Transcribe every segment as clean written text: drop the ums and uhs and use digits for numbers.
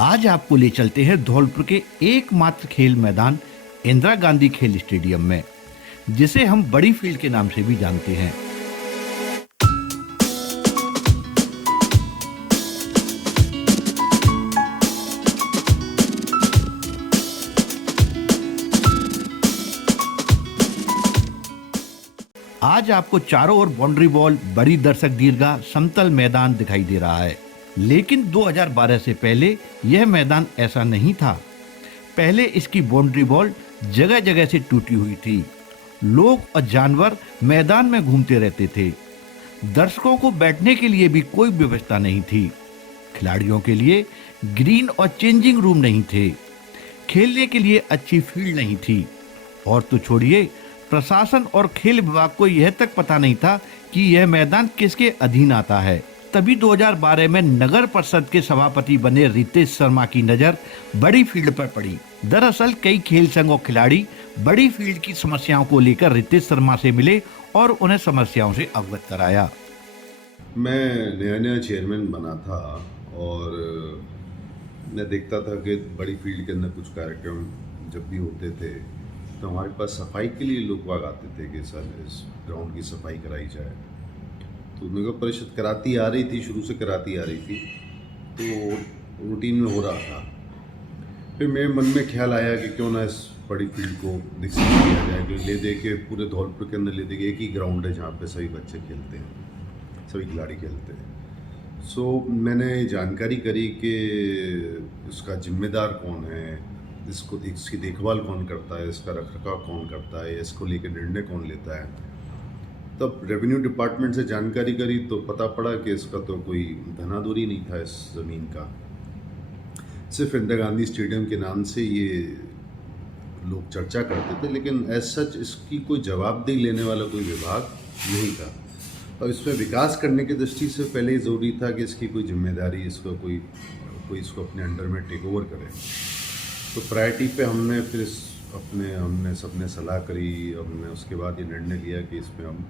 आज आपको ले चलते हैं धौलपुर के एकमात्र खेल मैदान इंदिरा गांधी खेल स्टेडियम में, जिसे हम बड़ी फील्ड के नाम से भी जानते हैं। आज आपको चारों ओर बाउंड्री वॉल, बड़ी दर्शक दीर्घा, समतल मैदान दिखाई दे रहा है। लेकिन 2012 से पहले यह मैदान ऐसा नहीं था। पहले इसकी बाउंड्री वॉल जगह जगह से टूटी हुई थी। लोग और जानवर मैदान में घूमते रहते थे। दर्शकों को बैठने के लिए भी कोई व्यवस्था नहीं थी। खिलाड़ियों के लिए ग्रीन और चेंजिंग रूम नहीं थे। खेलने के लिए अच्छी फील्ड नहीं थी। और तो छोड़िए, प्रशासन और खेल विभाग को यह तक पता नहीं था कि यह मैदान किसके अधीन आता है। तभी 2012 में नगर परिषद के सभापति बने रितेश शर्मा की नजर बड़ी फील्ड पर पड़ी। दरअसल कई खेल संघ और खिलाड़ी बड़ी फील्ड की समस्याओं को लेकर रितेश शर्मा से मिले और उन्हें समस्याओं से अवगत कराया। मैं नया नया चेयरमैन बना था और मैं देखता था कि बड़ी फील्ड के अंदर कुछ कार्यक्रम जब भी होते थे तो हमारे पास सफाई के लिए लोग बाग आते थे कि सर इस ग्राउंड की सफाई कराई जाए। तो नगर परिषद कराती आ रही थी, शुरू से कराती आ रही थी, तो रूटीन में हो रहा था। फिर मेरे मन में ख्याल आया कि क्यों ना इस बड़ी फील्ड को विकसित किया जाए, कि ले दे के पूरे धौलपुर के अंदर ले दे के एक ही ग्राउंड है जहाँ पे सभी बच्चे खेलते हैं, सभी खिलाड़ी खेलते हैं। सो मैंने जानकारी करी कि इसका जिम्मेदार कौन है, इसकी देखभाल कौन करता है, इसका रखरखाव कौन करता है, इसको लेकर निर्णय कौन लेता है। तब रेवेन्यू डिपार्टमेंट से जानकारी करी तो पता पड़ा कि इसका तो कोई धनाधोरी नहीं था इस ज़मीन का। सिर्फ इंदिरा गांधी स्टेडियम के नाम से ये लोग चर्चा करते थे, लेकिन एज सच इसकी कोई जवाबदेही लेने वाला कोई विभाग नहीं था। और इसमें विकास करने की दृष्टि से पहले ही ज़रूरी था कि इसकी कोई जिम्मेदारी, इसको कोई इसको अपने अंडर में टेक ओवर करे। तो प्रायोरिटी पे हमने सबने सलाह करी। हमने उसके बाद ये निर्णय लिया कि इसमें हम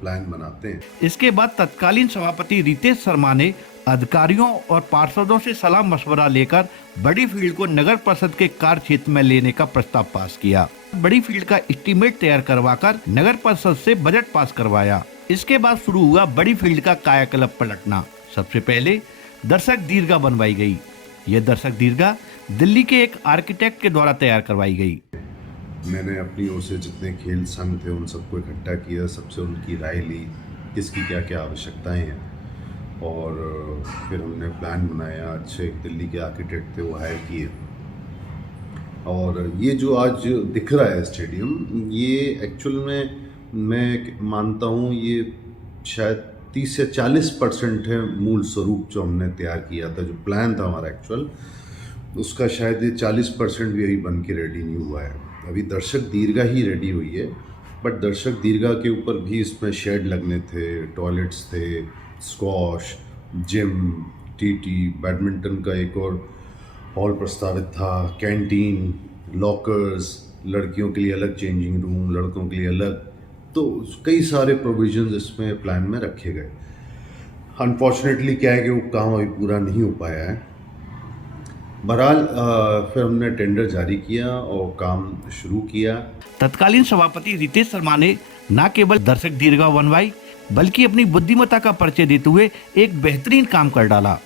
प्लान बनाते हैं। इसके बाद तत्कालीन सभापति रितेश शर्मा ने अधिकारियों और पार्षदों से सलाह मशवरा लेकर बड़ी फील्ड को नगर परिषद के कार्य क्षेत्र में लेने का प्रस्ताव पास किया। बड़ी फील्ड का एस्टीमेट तैयार करवाकर नगर परिषद से बजट पास करवाया। इसके बाद शुरू हुआ बड़ी फील्ड का कायाकल्प पलटना। सबसे पहले दर्शक दीर्घा बनवाई गई। यह दर्शक दीर्घा दिल्ली के एक आर्किटेक्ट के द्वारा तैयार करवाई गई। मैंने अपनी ओर से जितने खेल संघ थे उन सबको इकट्ठा किया, सबसे उनकी राय ली, किसकी क्या क्या आवश्यकताएं हैं, और फिर हमने प्लान बनाया। अच्छे एक दिल्ली के आर्किटेक्ट थे, वो हायर किए। और ये जो आज दिख रहा है स्टेडियम, ये एक्चुअल में मैं मानता हूँ ये शायद 30 से 40% है मूल स्वरूप जो हमने तैयार किया था। जो प्लान था हमारा एक्चुअल, उसका शायद ये 40% भी अभी बन के रेडी नहीं हुआ है। अभी दर्शक दीर्घा ही रेडी हुई है, बट दर्शक दीर्घा के ऊपर भी इसमें शेड लगने थे, टॉयलेट्स थे, स्क्वॉश, जिम, टीटी, बैडमिंटन का एक और हॉल प्रस्तावित था, कैंटीन, लॉकर्स, लड़कियों के लिए अलग चेंजिंग रूम, लड़कों के लिए अलग। तो कई सारे प्रोविजंस इसमें प्लान में रखे गए। अनफॉर्चुनेटली क्या है कि वो काम अभी पूरा नहीं हो पाया है। बहरहाल फिर हमने टेंडर जारी किया और काम शुरू किया। तत्कालीन सभापति रितेश शर्मा ने न केवल दर्शक दीर्घा बनवाई, बल्कि अपनी बुद्धिमत्ता का परिचय देते हुए एक बेहतरीन काम कर डाला।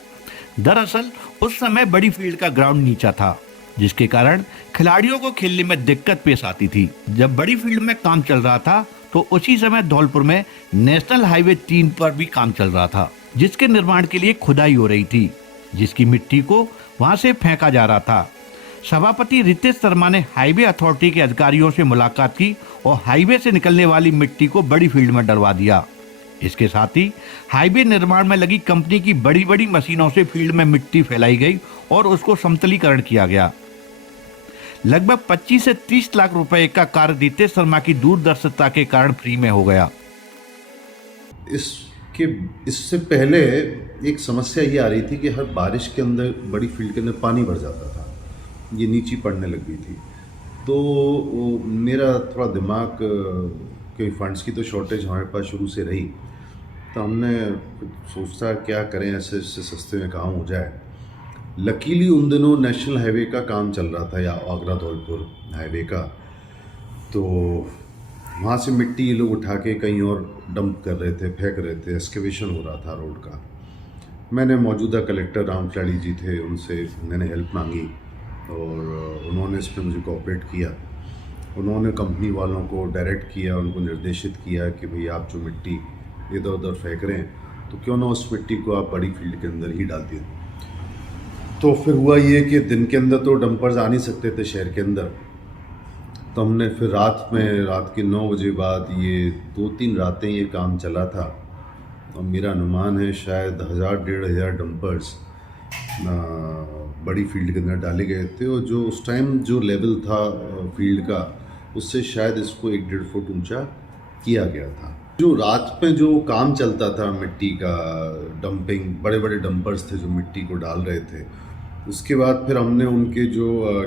दरअसल उस समय बड़ी फील्ड का ग्राउंड नीचा था, जिसके कारण खिलाड़ियों को खेलने में दिक्कत पेश आती थी। जब बड़ी फील्ड में काम चल रहा था तो उसी समय धौलपुर में नेशनल हाईवे 3 पर भी काम चल रहा था, जिसके निर्माण के लिए खुदाई हो रही थी, जिसकी मिट्टी को वहां से फेंका जा रहा था। सभापति रितेश शर्मा ने हाईवे अथॉरिटी के अधिकारियों से मुलाकात की और हाईवे से निकलने वाली मिट्टी को बड़ी फील्ड में डलवा दिया। इसके साथ ही हाईवे निर्माण में लगी कंपनी की बड़ी बड़ी मशीनों से फील्ड में मिट्टी फैलाई गई और उसको समतलीकरण किया गया। लगभग 25 से 30 लाख रुपए का कार्य रितेश शर्मा की दूरदर्शिता के कारण फ्री में हो गया। इससे पहले एक समस्या ये आ रही थी कि हर बारिश के अंदर बड़ी फील्ड के अंदर पानी भर जाता था, ये नीची पड़ने लग गई थी। तो मेरा थोड़ा दिमाग, कि फंड्स की तो शॉर्टेज हमारे पास शुरू से रही, तो हमने सोचता क्या करें, ऐसे सस्ते में काम हो जाए। लकीली उन दिनों नेशनल हाईवे का काम चल रहा था, या आगरा धौलपुर हाईवे का। तो वहाँ से मिट्टी ये लोग उठा के कहीं और डंप कर रहे थे, फेंक रहे थे, एक्सकेवेशन हो रहा था रोड का। मैंने मौजूदा कलेक्टर राम खिलाड़ी जी थे, उनसे मैंने हेल्प मांगी और उन्होंने इस पर मुझे कोऑपरेट किया। उन्होंने कंपनी वालों को डायरेक्ट किया, उनको निर्देशित किया कि भाई आप जो मिट्टी इधर उधर फेंक रहे हैं तो क्यों ना उस मिट्टी को आप बड़ी फील्ड के अंदर ही डाल दिए। तो फिर हुआ ये कि दिन के अंदर तो डंपर्स आ नहीं सकते थे शहर के अंदर, तो हमने फिर रात के 9 बजे बाद ये 2-3 रातें ये काम चला था। और मेरा अनुमान है शायद 1000-1500 डंपर्स बड़ी फील्ड के अंदर डाले गए थे। और जो उस टाइम जो लेवल था फील्ड का, उससे शायद इसको 1-1.5 फुट ऊंचा किया गया था। जो रात में जो काम चलता था मिट्टी का डंपिंग, बड़े बड़े डंपर्स थे जो मिट्टी को डाल रहे थे। उसके बाद फिर हमने उनके जो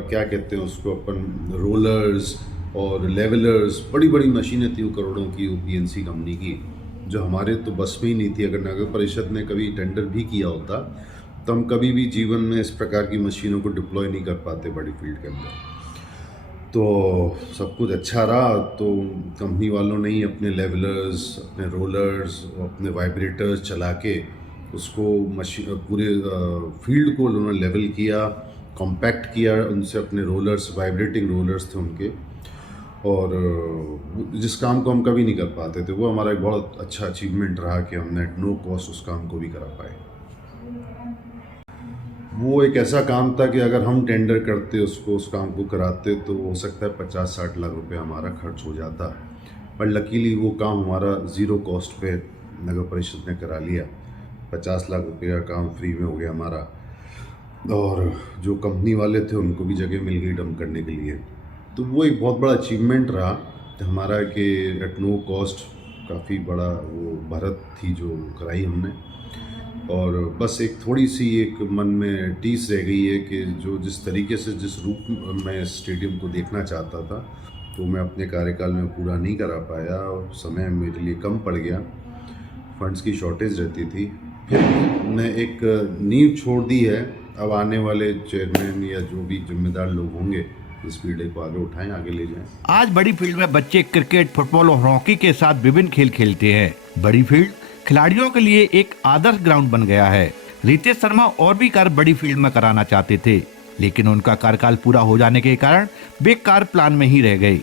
क्या कहते हैं उसको अपन, रोलर्स और लेवलर्स, बड़ी बड़ी मशीनें थी करोड़ों की, पीएनसी कंपनी की, जो हमारे तो बस में ही नहीं थी। अगर नगर परिषद ने कभी टेंडर भी किया होता तो हम कभी भी जीवन में इस प्रकार की मशीनों को डिप्लॉय नहीं कर पाते बड़ी फील्ड के अंदर। तो सब कुछ अच्छा रहा। तो कंपनी वालों ने ही अपने लेवलर्स, अपने रोलर्स, अपने वाइब्रेटर्स चला के उसको पूरे फील्ड को उन्होंने लेवल किया, कॉम्पैक्ट किया। उनसे अपने रोलर्स, वाइब्रेटिंग रोलर्स थे उनके, और जिस काम को हम कभी नहीं कर पाते थे, वो हमारा एक बहुत अच्छा अचीवमेंट रहा कि हमने एट नो कॉस्ट उस काम को भी करा पाए। वो एक ऐसा काम था कि अगर हम टेंडर करते उसको, उस काम को कराते, तो हो सकता है 50-60 लाख रुपए हमारा खर्च हो जाता। पर लकीली वो काम हमारा ज़ीरो कॉस्ट पे नगर परिषद ने करा लिया। 50 लाख रुपये का काम फ्री में हो गया हमारा। और जो कंपनी वाले थे उनको भी जगह मिल गई डंप करने के लिए। तो वो एक बहुत बड़ा अचीवमेंट रहा हमारा कि एट नो कॉस्ट काफ़ी बड़ा वो भारत थी जो कराई हमने। और बस एक थोड़ी सी एक मन में टीस रह गई है कि जो जिस तरीके से, जिस रूप में स्टेडियम को देखना चाहता था, तो मैं अपने कार्यकाल में पूरा नहीं करा पाया और समय मेरे लिए कम पड़ गया, फंड्स की शॉर्टेज रहती थी। फिर मैं एक नींव छोड़ दी है। अब आने वाले चेयरमैन या जो भी जिम्मेदार लोग होंगे इस पीढ़ी को आगे उठाएं, आगे ले जाएं। आज बड़ी फील्ड में बच्चे क्रिकेट, फुटबॉल और हॉकी के साथ विभिन्न खेल खेलते हैं। बड़ी फील्ड खिलाड़ियों के लिए एक आदर्श ग्राउंड बन गया है। रितेश शर्मा और भी कार्य बड़ी फील्ड में कराना चाहते थे, लेकिन उनका कार्यकाल पूरा हो जाने के कारण वे कार्य प्लान में ही रह गए।